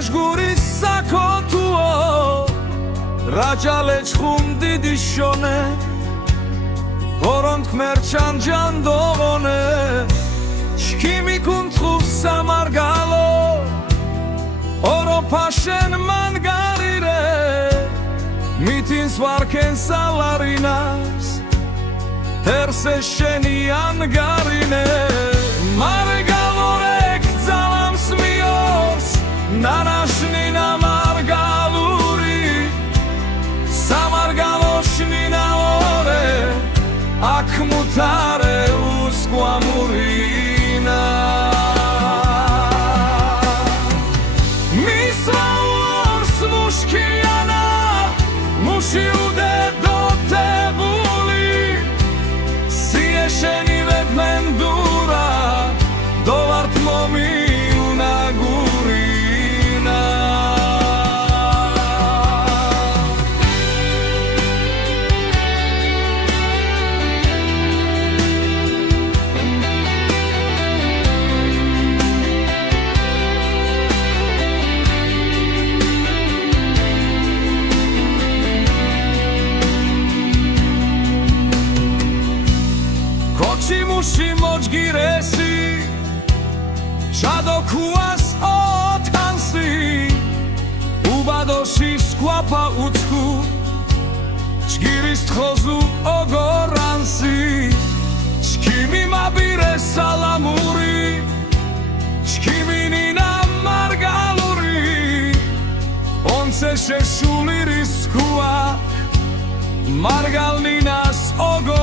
Აშგური საკოთუო რაჯალე ჩხუმდი დიშონე ორონთ მერჩან ჯანდოღონე შქიმი კუნთხუ სამარგალო ორო ფაშენ მანგარირე მითინს ვარქენ სალარინას ერსე შენი ანგარინე მარგალორეკ ძალამს მიოს ნანაშნინა მარგალური სამარგალოშნინა ორე აქ მუთარე უსკვამურინა მისლაურს მუშქიანა მუშიუდე დოტებული სიეშენი ვედმენდურა დოვართ მომიუნა გურინა მუში მოჯგირესი ჩადოქუას ოთანსი უბადოში სკვაფა უცხუ ჯგირის თხოზუ ოგორანსი ჩქიმი მაბირე სალამური ჩქიმი ნინა მარგალური ონცე შეშული რისკუა მარგალნინას ოგორანსი